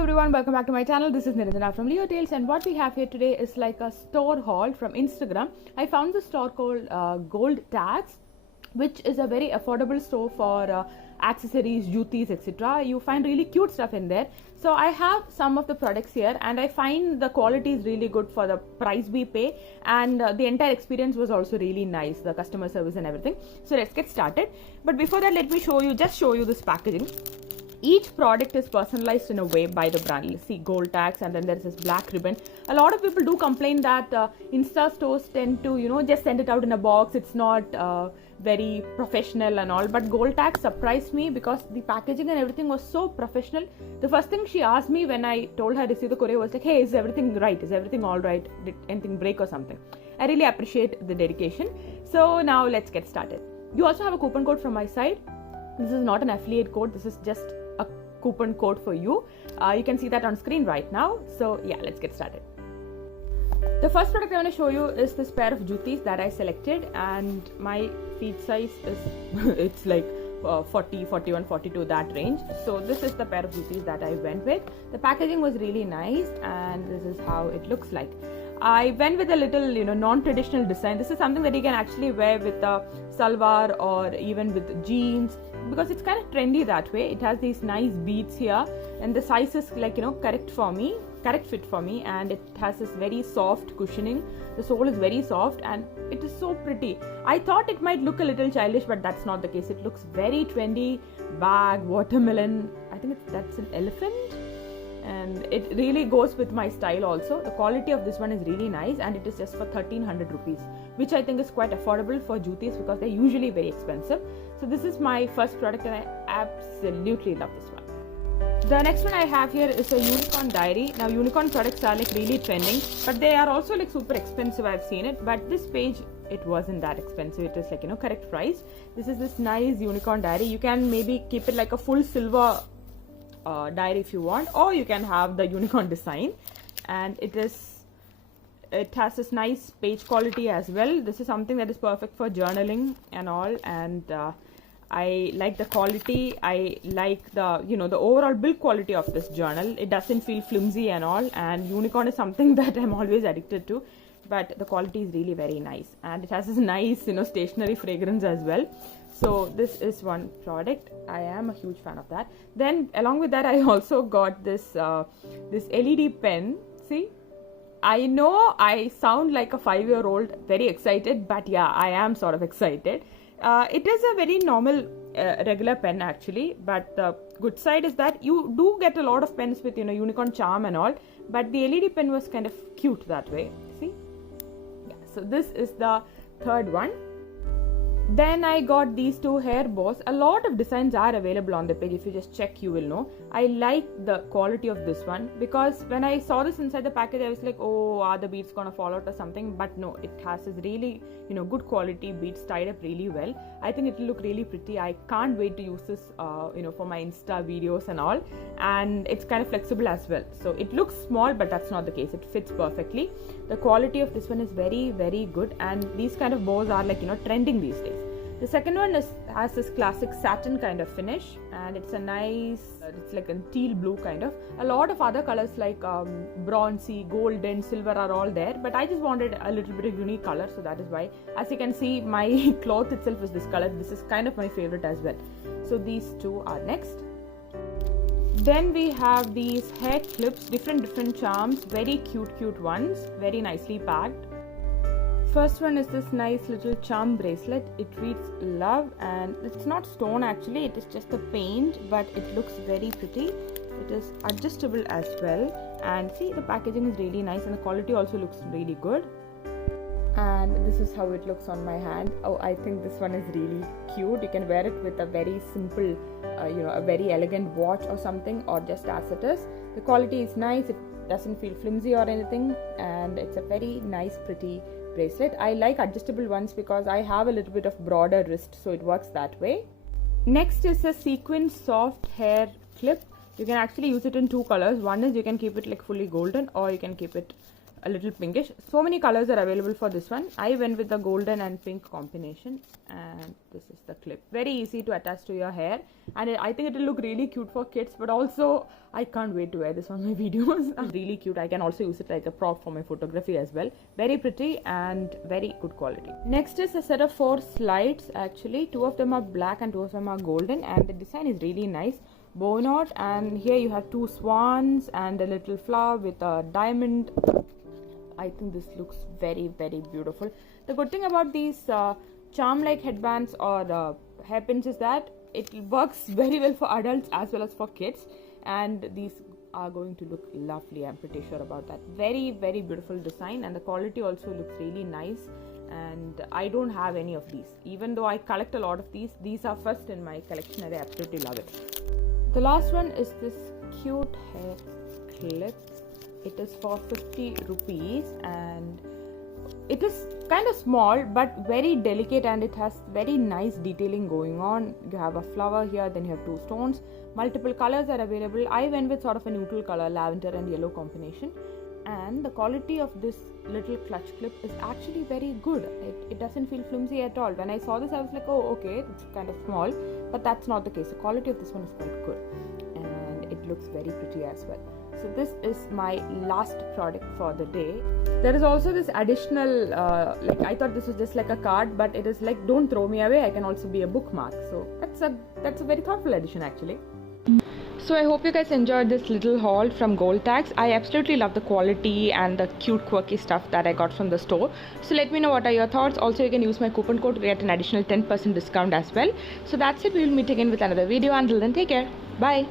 everyone, welcome back to my channel. This is Niranjana from Leo Tales, and what we have here today is like a store haul from Instagram. I found this store called Gold Tags, which is a very affordable store for accessories, jutis, etc. You find really cute stuff in there. So I have some of the products here, and I find the quality is really good for the price we pay, and the entire experience was also really nice, the customer service and everything. So let's get started. But before that, let me show you this packaging. Each product is personalized in a way by the brand. See, gold tags, and then there's this black ribbon. A lot of people do complain that Insta stores tend to, just send it out in a box. It's not very professional and all. But gold tags surprised me because the packaging and everything was so professional. The first thing she asked me when I told her to receive the courier was like, "Hey, is everything right? Is everything all right? Did anything break or something?" I really appreciate the dedication. So now let's get started. You also have a coupon code from my side. This is not an affiliate code. This is just a coupon code for you. You can see that on screen right now. So yeah, let's get started. The first product I want to show you is this pair of jutis that I selected, and my feet size is it's like 40, 41, 42, that range. So this is the pair of jutis that I went with. The packaging was really nice, and this is how it looks like. I went with a little, non-traditional design. This is something that you can actually wear with a salwar or even with jeans, because it's kind of trendy that way. It has these nice beads here, and the size is like, correct fit for me, and it has this very soft cushioning. The sole is very soft, and it is so pretty. I thought it might look a little childish, but that's not the case. It looks very trendy. Bag, watermelon, I think that's an elephant, and it really goes with my style also. The quality of this one is really nice, and it is just for 1300 rupees, which I think is quite affordable for jutis because they're usually very expensive. So this is my first product, and I absolutely love this one. The next one I have here is a unicorn diary. Now unicorn products are like really trending, but they are also like super expensive. I've seen it, but this page, it wasn't that expensive. It was like, correct price. This is this nice unicorn diary. You can maybe keep it like a full silver diary if you want, or you can have the unicorn design, and it has this nice page quality as well. This is something that is perfect for journaling and all, and I like the quality. I like the the overall build quality of this journal. It doesn't feel flimsy and all, and unicorn is something that I'm always addicted to, but the quality is really very nice, and it has this nice stationery fragrance as well. So this is one product. I am a huge fan of that. Then along with that, I also got this this LED pen. See, I know I sound like a 5-year-old, very excited, but yeah, I am sort of excited. It is a very normal regular pen actually, but the good side is that you do get a lot of pens with unicorn charm and all, but the LED pen was kind of cute that way. See, yeah. So this is the third one. Then I got these two hair bows. A lot of designs are available on the page. If you just check, you will know. I like the quality of this one because when I saw this inside the package, I was like, oh, are the beads gonna fall out or something? But no, it has this really, good quality beads tied up really well. I think it will look really pretty. I can't wait to use this, for my Insta videos and all. And it's kind of flexible as well. So it looks small, but that's not the case. It fits perfectly. The quality of this one is very, very good. And these kind of bows are like, trending these days. The second one has this classic satin kind of finish, and it's a nice, it's like a teal blue kind of. A lot of other colors like bronzy, golden, silver are all there, but I just wanted a little bit of unique color, so that is why. As you can see, my cloth itself is this color. This is kind of my favorite as well. So these two are next. Then we have these hair clips, different charms, very cute ones, very nicely packed. First one is this nice little charm bracelet. It reads love, and it's not stone actually, it is just a paint, but it looks very pretty. It is adjustable as well, and see, the packaging is really nice, and the quality also looks really good. And this is how it looks on my hand. Oh, I think this one is really cute. You can wear it with a very simple a very elegant watch or something, or just as it is. The quality is nice. It doesn't feel flimsy or anything, and it's a very nice, pretty bracelet. I like adjustable ones because I have a little bit of broader wrist, so it works that way. Next is a sequin soft hair clip. You can actually use it in two colors. One is you can keep it like fully golden, or you can keep it a little pinkish. So many colors are available for this one. I went with the golden and pink combination, and this is the clip. Very easy to attach to your hair, and I think it will look really cute for kids, but also I can't wait to wear this on my videos. Really cute. I can also use it like a prop for my photography as well. Very pretty and very good quality. Next is a set of 4 slides. Actually, 2 of them are black and 2 of them are golden, and the design is really nice. Bow knot, and here you have 2 swans and a little flower with a diamond. I think this looks very beautiful. The good thing about these charm like headbands or hairpins is that it works very well for adults as well as for kids, and these are going to look lovely. I'm pretty sure about that. Very beautiful design, and the quality also looks really nice. And I don't have any of these, even though I collect a lot of these are first in my collection, and I absolutely love it. The last one is this cute hair clip. It is for 50 rupees, and it is kind of small but very delicate, and it has very nice detailing going on. You have a flower here, then you have 2 stones. Multiple colors are available. I went with sort of a neutral color, lavender and yellow combination, and the quality of this little clutch clip is actually very good. It doesn't feel flimsy at all. When I saw this, I was like, oh okay, it's kind of small, but that's not the case. The quality of this one is quite good, and it looks very pretty as well. So this is my last product for the day. There is also this additional like, I thought this was just like a card, but it is like, don't throw me away, I can also be a bookmark. So that's a very thoughtful addition actually. So I hope you guys enjoyed this little haul from Gold Tags. I absolutely love the quality and the cute quirky stuff that I got from the store. So let me know what are your thoughts. Also, you can use my coupon code to get an additional 10% discount as well. So that's it. We will meet again with another video. Until then, take care. Bye.